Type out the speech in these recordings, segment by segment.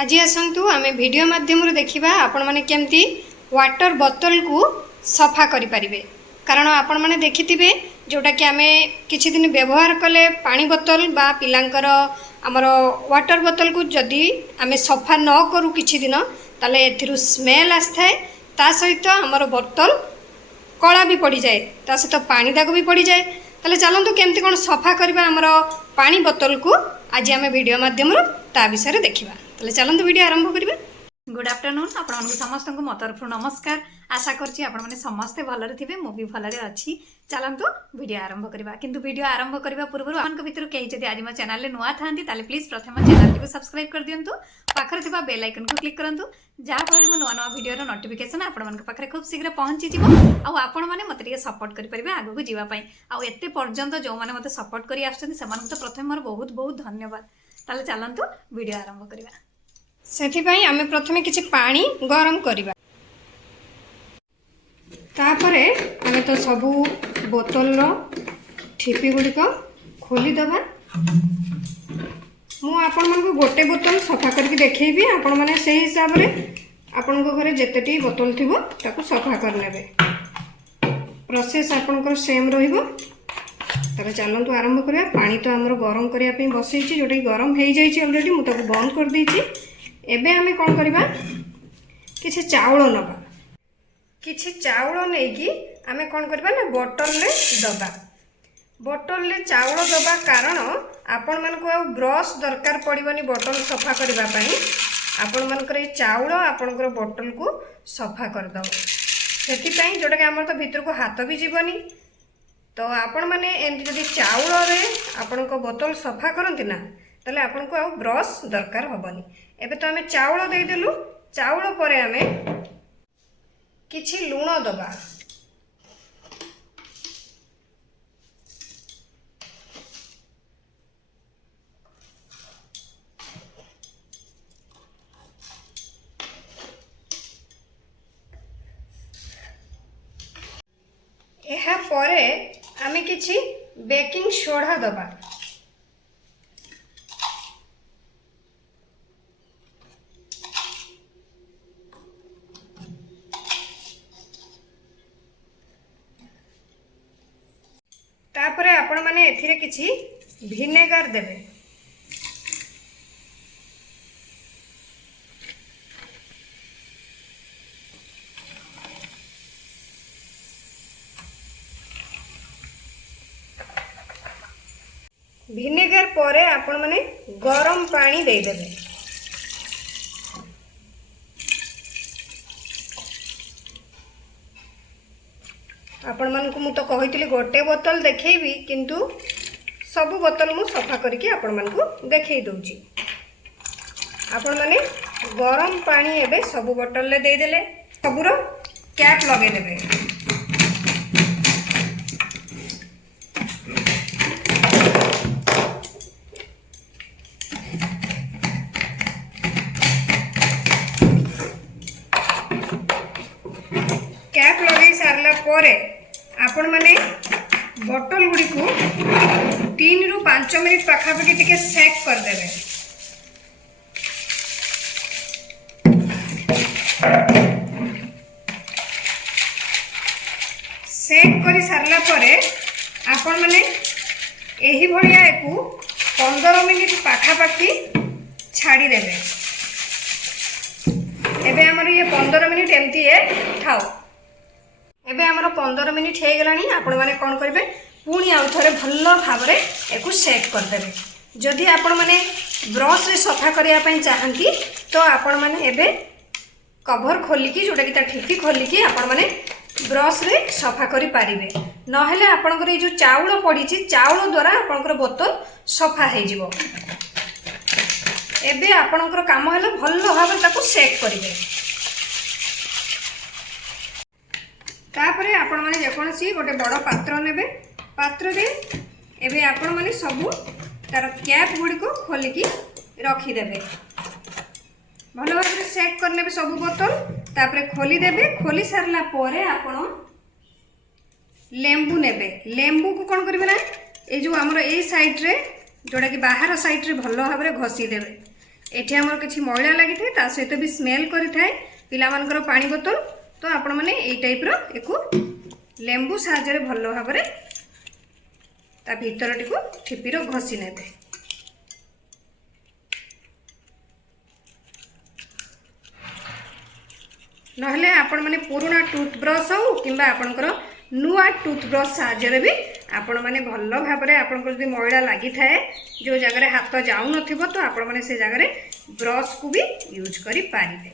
आज आसतु आम वीडियो माध्यम देखा आपण मैंने केमती वाटर बोतल को सफा करें कारण आपण मैंने देखिथे जोटा कि आम किछि दिन व्यवहार कले पानी बोतल बा पिलांकर आमर वाटर बोतल को जदि आम सफा न करूँ किछि दिन ताले एथिरु स्मेल आसथाए ता सहित आमर बोतल कला भी पड़ जाए ता सहित पानी दाग भी पड़ जाए। ताले चलतु केमती कौन सफा करबा आमर पानी बोतल को आज आम वीडियो माध्यम ता विषय देखा। ताले चलतु वीडियो आरंभ करिबा। गुड आफ्टरनून आपण समस्त मो तरफ नमस्कार। आशा करछि आपण माने समस्ते भलरे थिबे मु भी भलरे अछि। चलंतु वीडियो आरंभ करबा किंतु वीडियो आरंभ करबा पूर्व आपनक भितर केही जदि आज मो चैनल ले नुआ थांती ताले प्लीज प्रथम चैनल को सब्सक्राइब कर दियंतु पाखरे थिबा बेल आइकन को क्लिक करंतु जहा फल मो नुआ नुआ वीडियो रो नोटिफिकेशन आपण मानक पाखरे खूब शीघ्र पहुंची जिवो आ आपण माने मते टिके सपोर्ट करि परिबे आगु को जीवा पई आ एते पर्यंत जो माने मते सपोर्ट करि आछथि समान तो प्रथम मोर बहुत बहुत धन्यवाद। ताले चलंतु वीडियो आरंभ करबा। सेथिपाई आमे प्रथमे किछि पानी गरम करिबा तापरे आमे तो सबु बोतल रो ठिपी गुडी को खोली दबा। मु आपण मन को गोटे बोतल सफा करके देखैबी आपण माने से हिसाब रे आपण को घरे जतेटी बोतल थिबो ताको सफा कर लेबे प्रोसेस आपण को सेम रहिबो। ताले चलंतु आरंभ करिया। पानी तो हमरो गरम करिया पे बसैछि जोटे गरम हे जाइछि ऑलरेडी मु ताको बंद कर दैछि। एबे आमे कोन करबा किछि चाउल नबा किछि चाउल नेकी आमे कोन करबा ना बोतल ले दबा। बोतल ले चाउल दबा कारण आपण मन को ब्रश दरकार पड़िबनी बोतल सफा करबा पई आपण मन करे चाउल आपण को बोतल को सफा कर दो सेति पई जोटा के हमर तो भीतर को हाथ भी जीवनी तो आपण माने एमती जदि चाउल रे आपण को बोतल सफा करंती ना ताले आपण को ब्रश दरकार होबनी। एबे तो आमे चाउल दे देलु चाउल परे आमे किछि लूण दबा एहा परे आमे किछि बेकिंग सोडा दबा। तापरे आपण माने एथिरे किछि विनेगर देबे। विनेगर परे आपण माने गरम पानी दे देबे। आपण मन को मु तो कहितली गोटे बोतल देखैबी किंतु सब बोतल मु सफा करके आपण मन को देखै दउची। आपण माने गरम पानी एबे सब बोतल ले दे देले सबुरो कैप लगे देबे। कैप लगे सारला परे आपण माने बोतल गुडी को 3 रु 5 मिनिट पाखापाखि टिके सेक कर देबे। सेक करी सारला परे आपण माने एही भलिया एकु 15 मिनिट पाखापाखि छाड़ी देबे। एबे हमर ये 15 मिनिट एमती ए थाओ। एबे हमर 15 मिनिट हे गलानी आपण माने कोन करबे पुणी आउ थरे भल्लो भाबरे एकु सेक कर देबे। जदि आपण माने ब्रश रे सफा करिया पई चाहंती तो आपण माने एबे कवर खोलिकी जोटा कि ता ठिपी खोलिकी आपण माने ब्रश रे सफा करि पारिबे। नहेले आपनकर ए जो चाउल पड़ीची चाउल द्वारा आपनकर बोतल सफा हे जिवो। एबे आपनकर काम हला भल्लो भाबरे ताकू सेक करिवे। तापरे आपण माने जेकोनसी गोटे बड़ पात्र नेबे पात्र रे एबे आपण माने सबु तार कैप गुडी को खोलिकी रखी देबे। भलो भाबरे सेक करने बे सब बोतल तापरे खोली देबे। खोली सारला परे आपण लेंबू नेबे। लेंबू को कोन करबे ना ए जो हमर ए साइड रे जोड़ा कि बाहर साइड रे भल भाव घसी देवे एठी हमर किछि मैला लागि थाए ता सहित भी स्मेल करि थाए पिलामानकर पानी बोतल तो आपण माने एई टाइप रो एको लेंबू साहाय्य रे भलो भाबरे ता भीतरटी को ठिपीर घसी नेबे। नहले आपण माने पुराना टूथब्रश हो किंबा आपणकर नुआ टूथब्रश साहाय्य भी आपण माने भलो भाबरे आपणकर जदि मैला लागि थाए जो जगह हाथ जाऊ नथिबो तो आपण माने से जगह ब्रश को भी यूज करि पारिबे।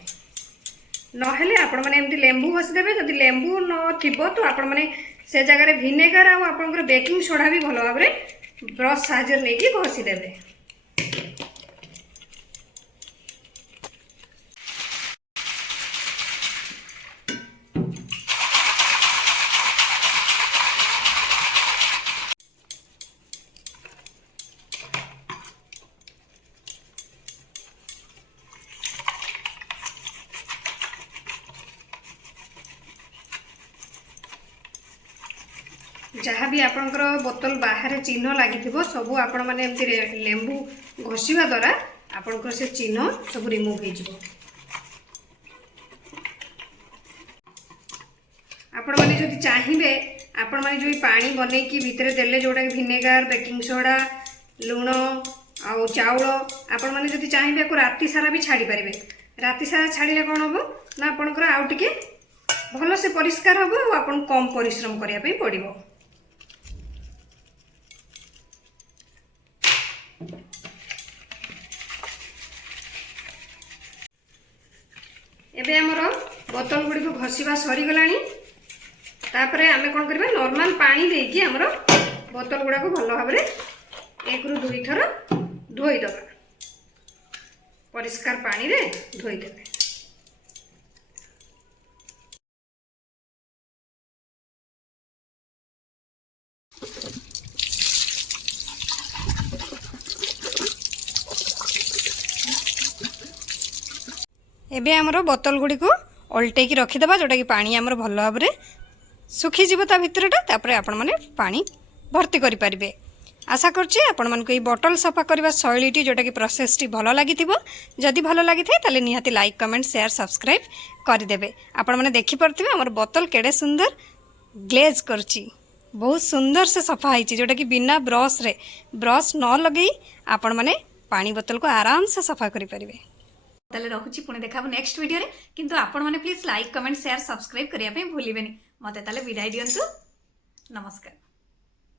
नहले आपण माने एमती लेंबू घसी देबे जदि लेंबू न थिबो तो आपण माने से जगह विनेगर आ आपणकर बेकिंग सोडा भी भलो भाबरे ब्रश साहाय्य नेकी घसी देबे। जहाँ भी आपणकर बोतल बाहर चिन्ह लगी सब आपण मैंने एमती लेंबू घषा द्वारा आपणकर से चिन्ह सब रिमूव हो आपण मैंने जदि चाहिए आपण मैंने जो पानी बनईकी भितर देले जोटा विनेगर बेकिंग सोडा लुण आउ चाउल आपण मैंने जदि चाहिए को राति सारा भी छाड़ी पारे राति सारा छाड़े कौन हम ना आपणकर आउ टिके भल से परिष्कार हम और आपन कम परिश्रम करने पड़ो। एबे हमर बोतल गुड़ी को घसीबा सरीगलानी तापरे आमे कोन करबा नॉर्मल पानी देकी हमर बोतल गुड़ा को भलो भाबरे 1 रु 2 थर धोई दबा परिष्कार पानी रे धोई देबे। एबे हमरो बोतल गुड़ी को ओल्टे की रखीदबा जोटा कि पानी हमर भल भाव में सुखी जीव ता भितरटा तापरे आपण माने पानी भर्ती करि परिबे। आशा करछि आपण मानक ई बोतल सफा करबा शैलीटी जोटा कि प्रोसेसटी भल लागिथिबो। जदि भल लागिथे ताले निहाती लाइक कमेंट शेयर सब्सक्राइब करि देबे। आपण माने देखि परथिबे हमर बोतल केडे सुंदर ग्लेज करछि बहुत सुंदर से सफा होती जोटा कि बिना ब्रश रे ब्रश न लगे आपण माने पानी बोतल को आराम से सफा करि परिबे। ताले रखुची पुणे देखाबो नेक्स्ट वीडियो रे किंतु आपण माने please like comment share subscribe करिया पे भूलिबेनी। मते ताले विदाई दियंतु। नमस्कार।